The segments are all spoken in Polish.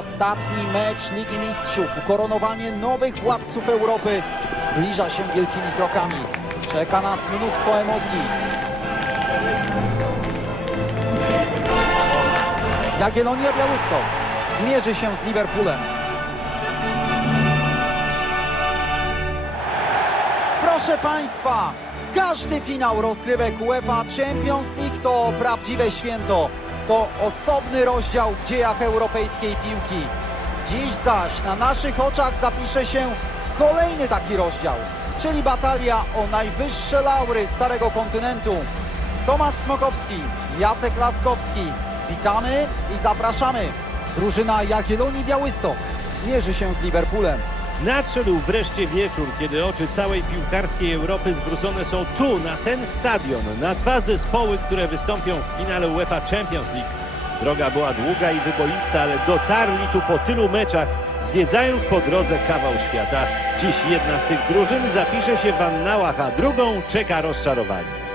Ostatni mecz Ligi Mistrzów, ukoronowanie nowych władców Europy zbliża się wielkimi krokami. Czeka nas mnóstwo emocji. Jagiellonia Białystok zmierzy się z Liverpoolem. Proszę Państwa, każdy finał rozgrywek UEFA Champions League to prawdziwe święto. To osobny rozdział w dziejach europejskiej piłki. Dziś zaś na naszych oczach zapisze się kolejny taki rozdział, czyli batalia o najwyższe laury Starego Kontynentu. Tomasz Smokowski, Jacek Laskowski. Witamy i zapraszamy. Drużyna Jagiellonii Białystok mierzy się z Liverpoolem. Nadszedł wreszcie wieczór, kiedy oczy całej piłkarskiej Europy zwrócone są tu, na ten stadion, na dwa zespoły, które wystąpią w finale UEFA Champions League. Droga była długa i wyboista, ale dotarli tu po tylu meczach, zwiedzając po drodze kawał świata. Dziś jedna z tych drużyn zapisze się w annałach, a drugą czeka rozczarowanie.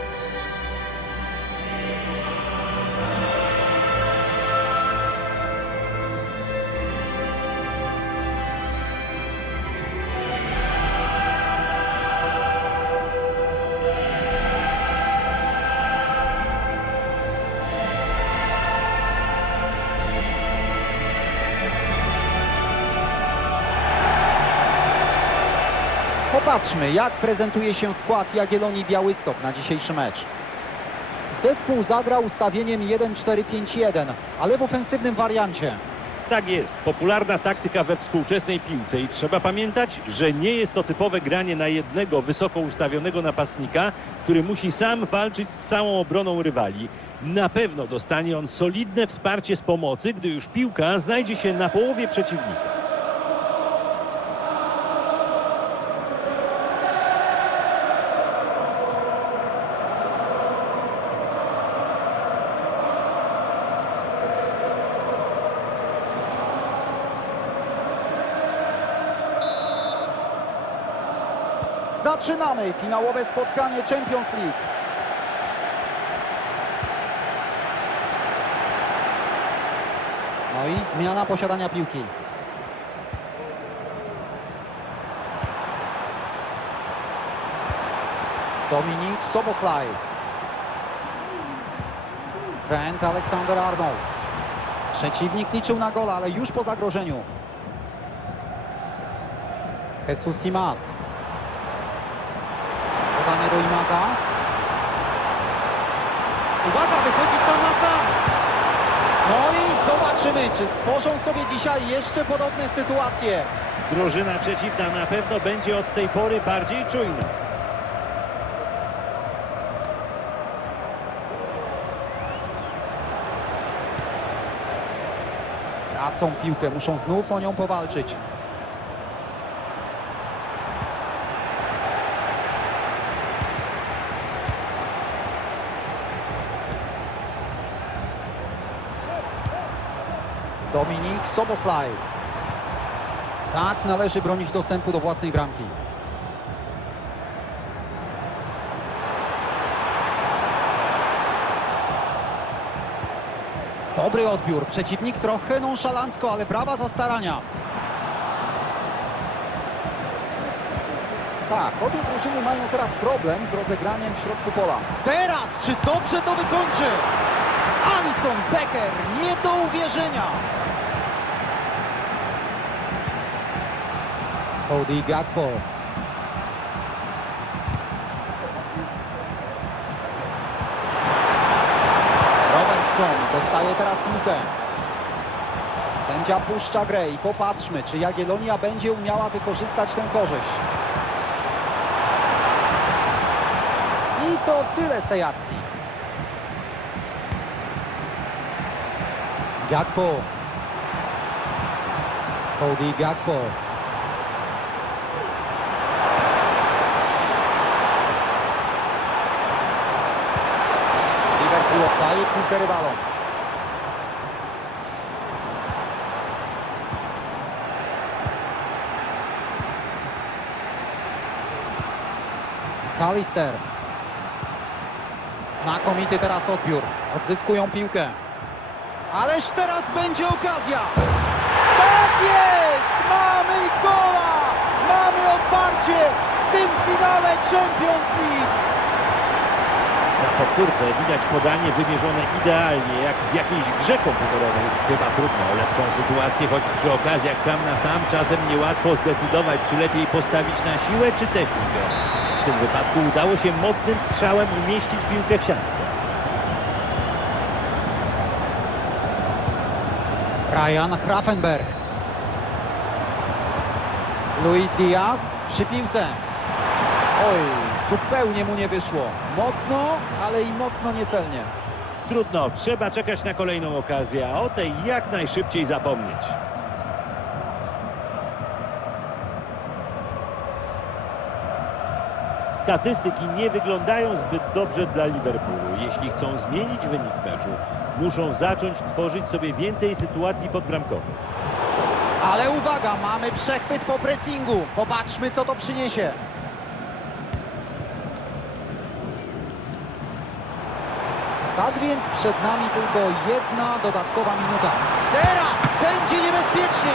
Popatrzmy, jak prezentuje się skład Jagiellonii Białystok na dzisiejszy mecz. Zespół zagrał ustawieniem 1-4-5-1, ale w ofensywnym wariancie. Tak jest, popularna taktyka we współczesnej piłce i trzeba pamiętać, że nie jest to typowe granie na jednego wysoko ustawionego napastnika, który musi sam walczyć z całą obroną rywali. Na pewno dostanie on solidne wsparcie z pomocy, gdy już piłka znajdzie się na połowie przeciwnika. Zaczynamy finałowe spotkanie Champions League. No i zmiana posiadania piłki. Dominik Soboslaj. Trent Alexander-Arnold. Przeciwnik liczył na gola, ale już po zagrożeniu. Jesus Simas. Podanie do Imaza. Uwaga, wychodzi sam na sam. No i zobaczymy, czy stworzą sobie dzisiaj jeszcze podobne sytuacje. Drużyna przeciwna na pewno będzie od tej pory bardziej czujna. Tracą piłkę, muszą znów o nią powalczyć. Dominik Soboslaj. Tak należy bronić dostępu do własnej bramki. Dobry odbiór. Przeciwnik trochę nonszalancko, ale brawa za starania. Tak, obie drużyny mają teraz problem z rozegraniem w środku pola. Teraz, czy dobrze to wykończy? Alison Becker, nie do uwierzenia. Cody Gakpo. Robertson dostaje teraz piłkę. Sędzia puszcza grę i popatrzmy, czy Jagiellonia będzie umiała wykorzystać tę korzyść. I to tyle z tej akcji. Gakpo. Cody Gakpo. Liverpool oddaje piłkę rywalom. Kalister. Znakomity teraz odbiór. Odzyskują piłkę. Ależ teraz będzie okazja! Tak jest! Mamy gola! Mamy otwarcie w tym finale Champions League! Na powtórce widać podanie wymierzone idealnie, jak w jakiejś grze komputerowej. Chyba trudno o lepszą sytuację, choć przy okazjach sam na sam czasem niełatwo zdecydować, czy lepiej postawić na siłę, czy technikę. W tym wypadku udało się mocnym strzałem umieścić piłkę w siatce. Ryan Grafenberg. Luis Diaz przy piłce. Oj, zupełnie mu nie wyszło. Mocno, ale i mocno niecelnie. Trudno, trzeba czekać na kolejną okazję, a o tej jak najszybciej zapomnieć. Statystyki nie wyglądają zbyt dobrze dla Liverpoolu. Jeśli chcą zmienić wynik meczu, muszą zacząć tworzyć sobie więcej sytuacji podbramkowych. Ale uwaga, mamy przechwyt po pressingu. Popatrzmy, co to przyniesie. Tak więc przed nami tylko jedna dodatkowa minuta. Teraz będzie niebezpiecznie.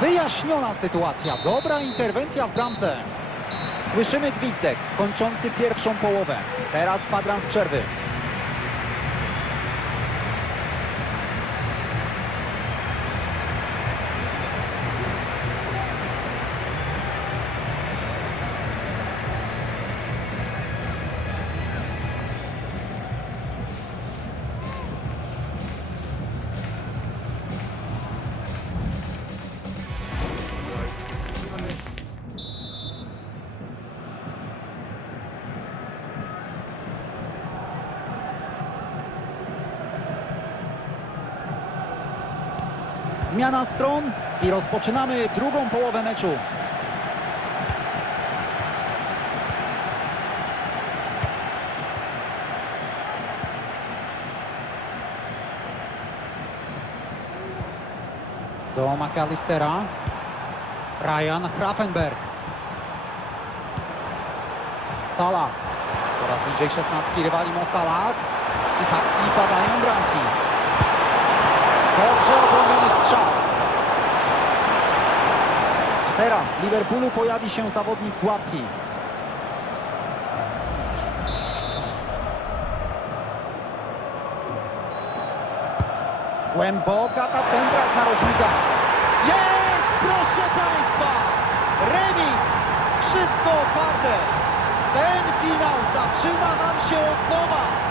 Wyjaśniona sytuacja. Dobra interwencja w bramce. Słyszymy gwizdek kończący pierwszą połowę. Teraz kwadrans przerwy. Zmiana stron i rozpoczynamy drugą połowę meczu. Do McAllistera. Ryan Grafenberg. Salah. Coraz bliżej 16 rywali Mo Salah. Z takich akcji padają bramki. Dobrze strzał. Teraz w Liverpoolu pojawi się zawodnik z ławki. Głęboka ta centra z narożnika. Jest, proszę Państwa! Remis! Wszystko otwarte. Ten finał zaczyna nam się od nowa.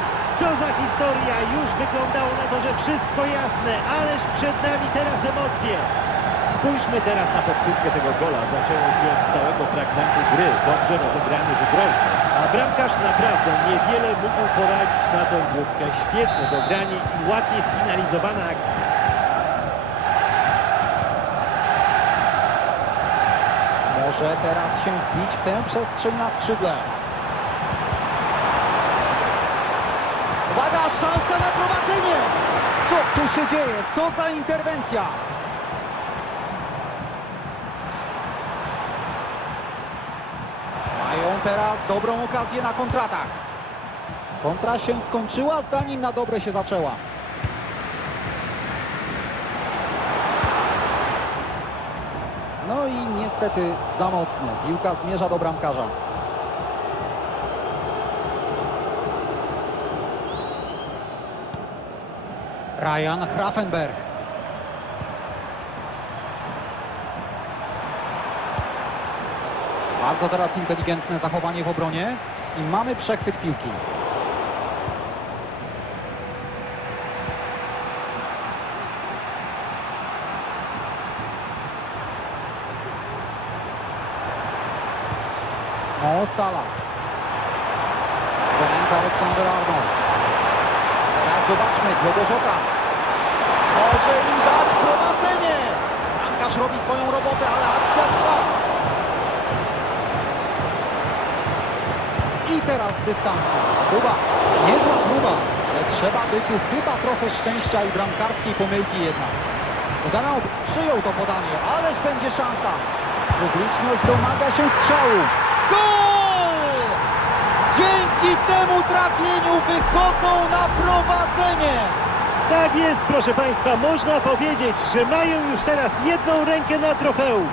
Co za historia! Już wyglądało na to, że wszystko jasne, ależ przed nami teraz emocje. Spójrzmy teraz na powtórkę tego gola. Zaczęło się od stałego fragmentu gry, dobrze rozegrany wydrożny. A bramkarz naprawdę niewiele mógł poradzić na tę główkę. Świetne dogranie i ładnie sfinalizowana akcja. Może teraz się wbić w tę przestrzeń na skrzydle. Uwaga, szansa na prowadzenie! Co tu się dzieje? Co za interwencja? Mają teraz dobrą okazję na kontratak. Kontra się skończyła, zanim na dobre się zaczęła. No i niestety za mocno. Piłka zmierza do bramkarza. Ryan Grafenberg. Bardzo teraz inteligentne zachowanie w obronie i mamy przechwyt piłki. Mo Salah. Trent Alexander-Arnold. Zobaczmy, Diogo Jota. Może im dać prowadzenie. Bramkarz robi swoją robotę, ale akcja trwa. I teraz dystansu. Próba. Niezła próba, ale trzeba by tu chyba trochę szczęścia i bramkarskiej pomyłki jednak. Udana przyjął to podanie, ależ będzie szansa. Publiczność domaga się strzału. Gol! Dzięki temu trafieniu wychodzą na prowadzenie. Tak jest, proszę Państwa, można powiedzieć, że mają już teraz jedną rękę na trofeum.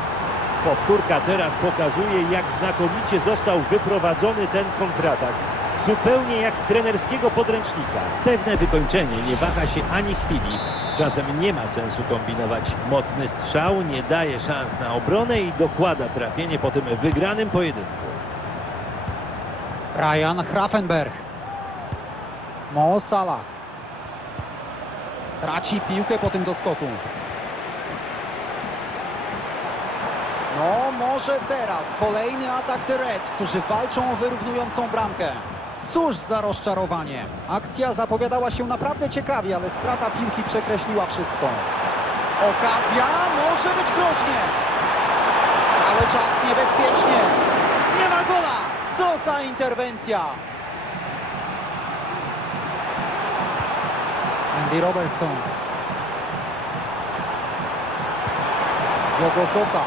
Powtórka teraz pokazuje, jak znakomicie został wyprowadzony ten kontratak. Zupełnie jak z trenerskiego podręcznika. Pewne wykończenie nie waha się ani chwili. Czasem nie ma sensu kombinować. Mocny strzał nie daje szans na obronę i dokłada trafienie po tym wygranym pojedynku. Ryan Grafenberg. Mo Salah. Traci piłkę po tym doskoku. No, może teraz kolejny atak The Reds, którzy walczą o wyrównującą bramkę. Cóż za rozczarowanie. Akcja zapowiadała się naprawdę ciekawie, ale strata piłki przekreśliła wszystko. Okazja może być groźnie. Cały czas niebezpiecznie. Nie ma gola! Co za interwencja! Andy Robertson. Diogo Jota.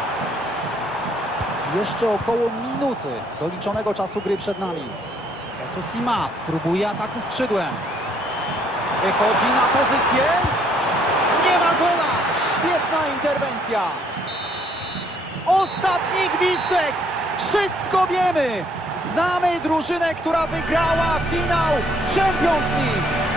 Jeszcze około minuty doliczonego czasu gry przed nami. Jesus Ima spróbuje ataku skrzydłem. Wychodzi na pozycję. Nie ma gola! Świetna interwencja! Ostatni gwizdek! Wszystko wiemy! Znamy drużynę, która wygrała finał Champions League!